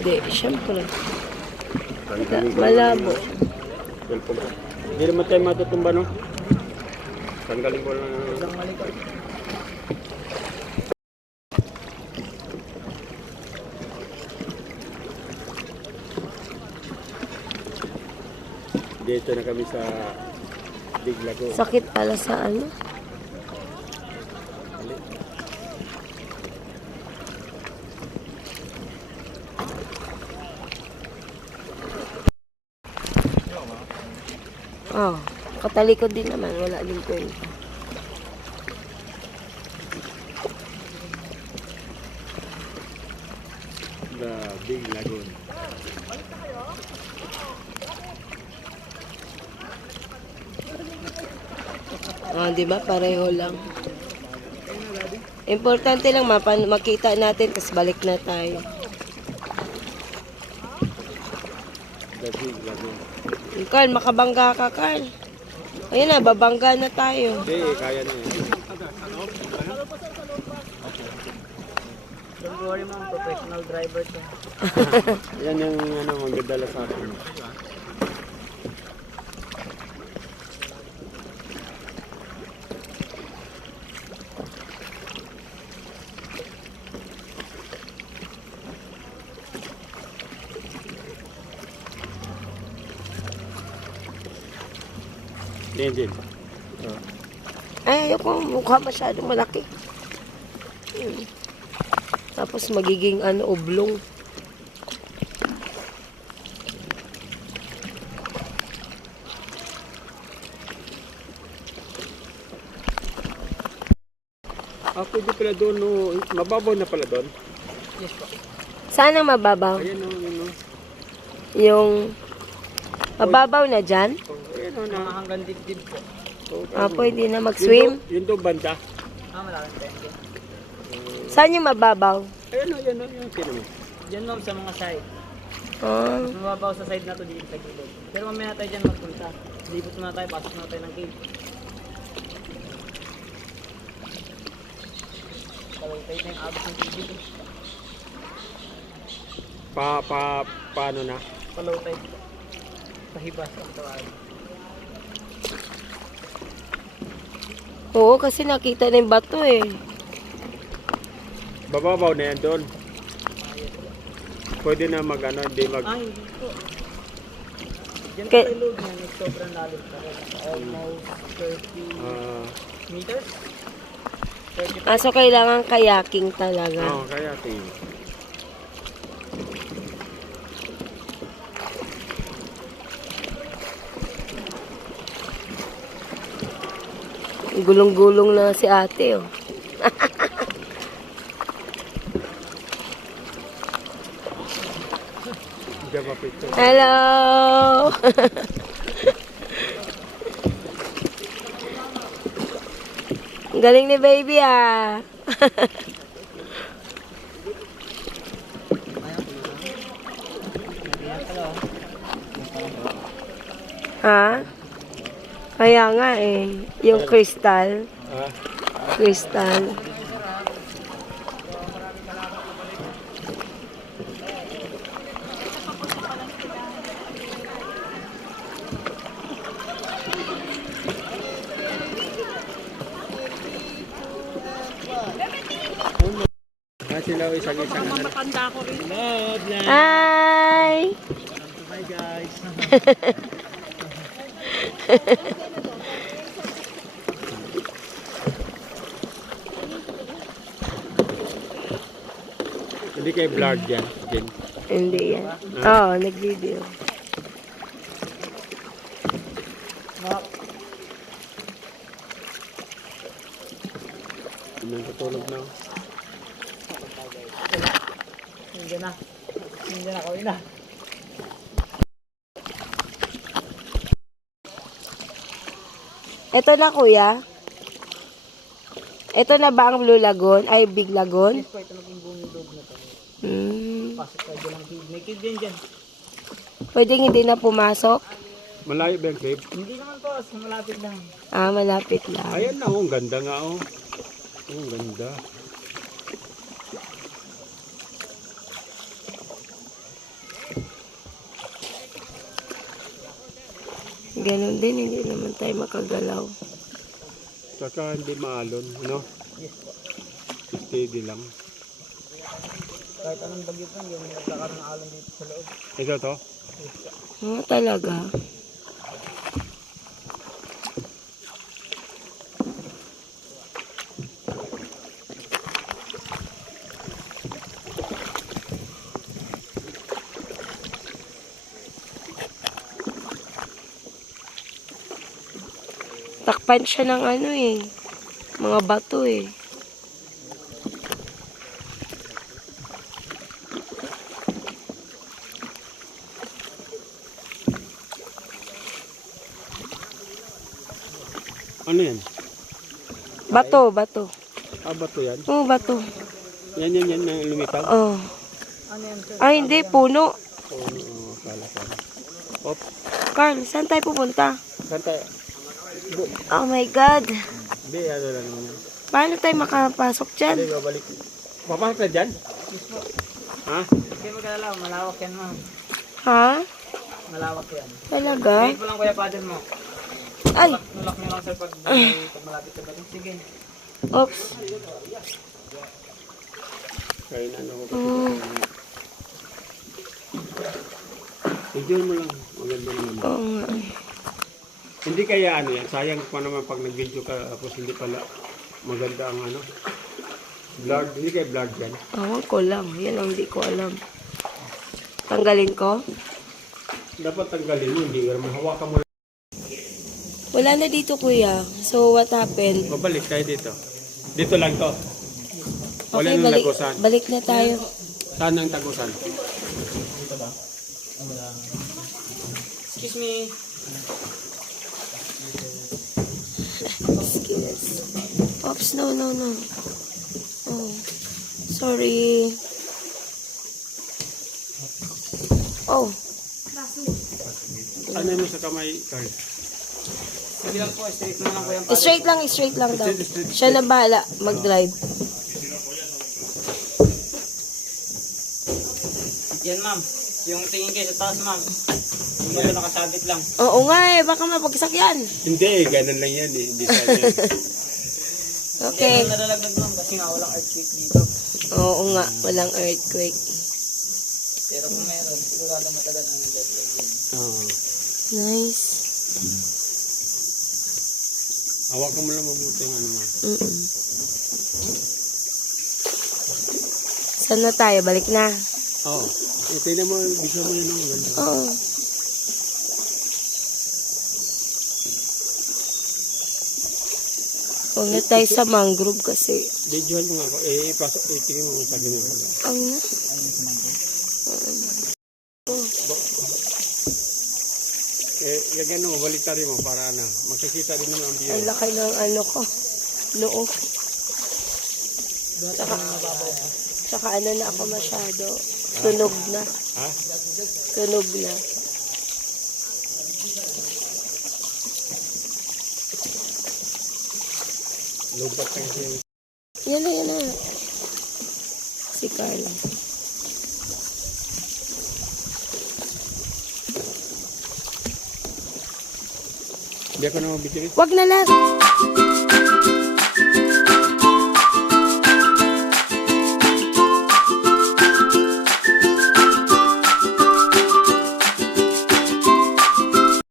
Hindi, syempre. Malabo. Hindi naman tayo matutumba, no? Tanggalin ko lang. Dito na kami sa Big Lagoon. Sakit pala sa ano? Oh, katalikod din naman. Wala din kwenta. The Big Lagoon. Ah, di ba? Pareho lang. Importante lang makita natin, tapos balik na tayo. The Big Lagoon. Carl, makabangga ka, Carl. Ayun na, babangga na tayo. Hindi, kaya na yan. Don't worry, ma'am. Professional driver to. Yan yung magdadala sa akin. Engine. Ay, ayoko. Mukha masyadong malaki. Tapos magiging oblong. Pwede pala doon, no? Mababaw na pala doon. Yes po. Saan ang mababaw? Ayan, no, yun, no. Yung mababaw na dyan? Ayan, no, na. Hanggang dibdib po. Pwede na mag-swim? Yun doon banda. Maraming pwede. Saan yung mababaw? Ayan, no, yan, no, yung sino mo. Diyan, ma'am, sa mga side. Ah, Mas mababaw sa side na to, dito sa gilid. Pero mamaya tayo dyan magpunta. Libot muna tayo, pasok muna tayo ng cave. Talong tayo na yung abot ng tubig. Paano na? Palaw tayo. Pahibas ang tawag. oo, kasi nakita na yung bato eh. Bababaw na yan doon. Pwede na hindi mag... Hindi po. Diyan Kay- tayo loob niya, sobrang lalim pa rin. Almost 30 meters. 30 So kailangan kayaking talaga. Oo, kaya tingin. Gulong-gulong na si ate, oh. Diyan pa picture. Hello! Ang galing ni baby, ah. Ha? Kaya nga eh. Yung crystal. Ah, Crystal. sila isang-isang ano. matanda ko rin. Hi! Hi guys. Hindi kayo blurred yan, Jen. Hindi yan. Oo, nag-video. Natutulog na. Hindi na. Hindi na kawin na. Ito na, kuya. Ito na ba ang Blue Lagoon? Ay, Big Lagoon? Yes po, ito naging bumidog na to. Pasok tayo dyan ng cave. May cave din dyan. Pwedeng hindi na pumasok? Malayo ba yung cave? Hindi naman po, malapit lang. Ah, malapit lang. Ayan na, ang ganda nga oh. Ang ganda. Ganun din, hindi naman tayo makagalaw. Saka hindi maalon, no? Yes po. Steady lang. Kahit anong bagyo po, yung nagkakaroon ng alon dito sa loob. Ito to? Yes po. Talaga. Takpan siya ng ano eh. Mga bato eh. Ano yan? Bato, bato. Ah, bato yan? Oo, bato. Yan, na lumitaw? Oh. Ano yan, sir? Ay, hindi, puno. Oo, akala ko. Op, Carl, saan tayo pupunta? saan tayo? Oh my God. Hindi, ano lang naman yan. Paano tayo makapasok dyan? Hindi, babalik. Papasok na dyan? Yes po. Ha? Hindi mag-alala, malawak yan, ma'am. Ha? Malawak yan. Talaga? Kahit mo lang kuya paddle mo. Ay, Nulak nyo lang sir pag malapit sa bato. Sige. oops. Kaya na ano ko kasi. Mm. Enjoy mo lang. Maganda naman. Oo nga. Hindi kaya ano yan. Sayang pa naman pag nag-video ka tapos hindi pala maganda ang ano. Blurred. Hindi kaya blurred yan. Awan ko lang. Yan ang hindi ko alam. Tanggalin ko? Dapat tanggalin mo. Hindi ka naman hawakan mo lang. Wala na dito, kuya. So, what happened? Babalik tayo dito. Dito lang to. Wala Okay, nang balik, tagusan. balik na tayo. Saan ang tagusan? Excuse me. Excuse. Oops, no. Oh, sorry. Oh, Ano mo sa kamay, Carl? Sige lang po, straight mo lang kuya paddle. straight lang daw. Siya na bahala mag-drive. Yan ma'am. Yung tingin kayo sa taas ma'am. Yung bato nakasabit lang. Oo nga eh, baka mapagsak yan. Hindi, ganun lang yan eh. Hindi sa yan. Okay. Yan ang nalalaglag ma'am kasi nga walang earthquake dito. Oo nga, walang earthquake. Pero kung meron, sigurado matagal ang naglalaglag yun. Oo. Nice. Hawakan mo lang mabuti yung ano mo. Mm-mm. Saan na tayo? Balik na. Oo. Tingnan mo, bisa mo yun ang ganda. Oo. Huwag na tayo sa mangrove kasi. Videohan mo nga ako. Ipasok, tingin mo sa akin yung pala. Ang na. Yung ano, baliktari mo para ano, makikita din naman ang view. Ang laki ng ano ko. Noo. Tsaka ano na ako masyado. Tunog na. Ha? Tunog na. Lubat ka kasi. Yan na. Si Carla. Hindi ako naman bitirin. Wag na lang.